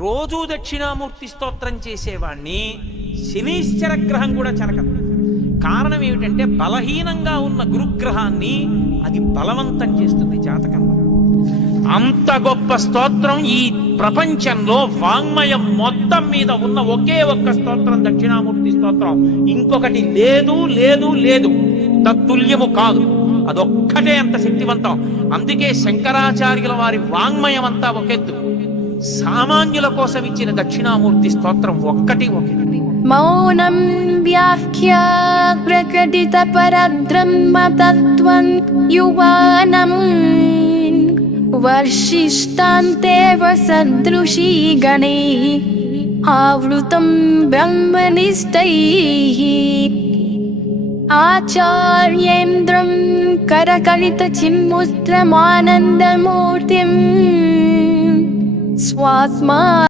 రోజూ దక్షిణామూర్తి స్తోత్రం చేసేవాణ్ణి శనీశ్చర గ్రహం కూడా చెరకదు. కారణం ఏమిటంటే బలహీనంగా ఉన్న గురుగ్రహాన్ని అది బలవంతం చేస్తుంది జాతకంలో. అంత గొప్ప స్తోత్రం ఈ ప్రపంచంలో వాంగ్మయం మొత్తం మీద ఉన్న ఒకే ఒక్క స్తోత్రం దక్షిణామూర్తి స్తోత్రం. ఇంకొకటి లేదు లేదు లేదు, తత్తుల్యము కాదు. అదొక్కటే అంత శక్తివంతం. అందుకే శంకరాచార్యుల వారి వాంగ్మయం అంతా ఒకెత్తు, సామాన్యుల కోసం ఇచ్చిన దక్షిణామూర్తి స్తోత్రం ఒక్కటి ఒకటి. మౌనం వ్యాఖ్య ప్రకటిత పరబ్రహ్మతత్వం యువానం వర్షిష్టాంతేవ సదృశీ గణైః ఆవృతం బ్రహ్మనిష్టైః ఆచార్యేంద్రం కరకలిత చిన్ముద్రమానందమూర్తిం స్వాస్మా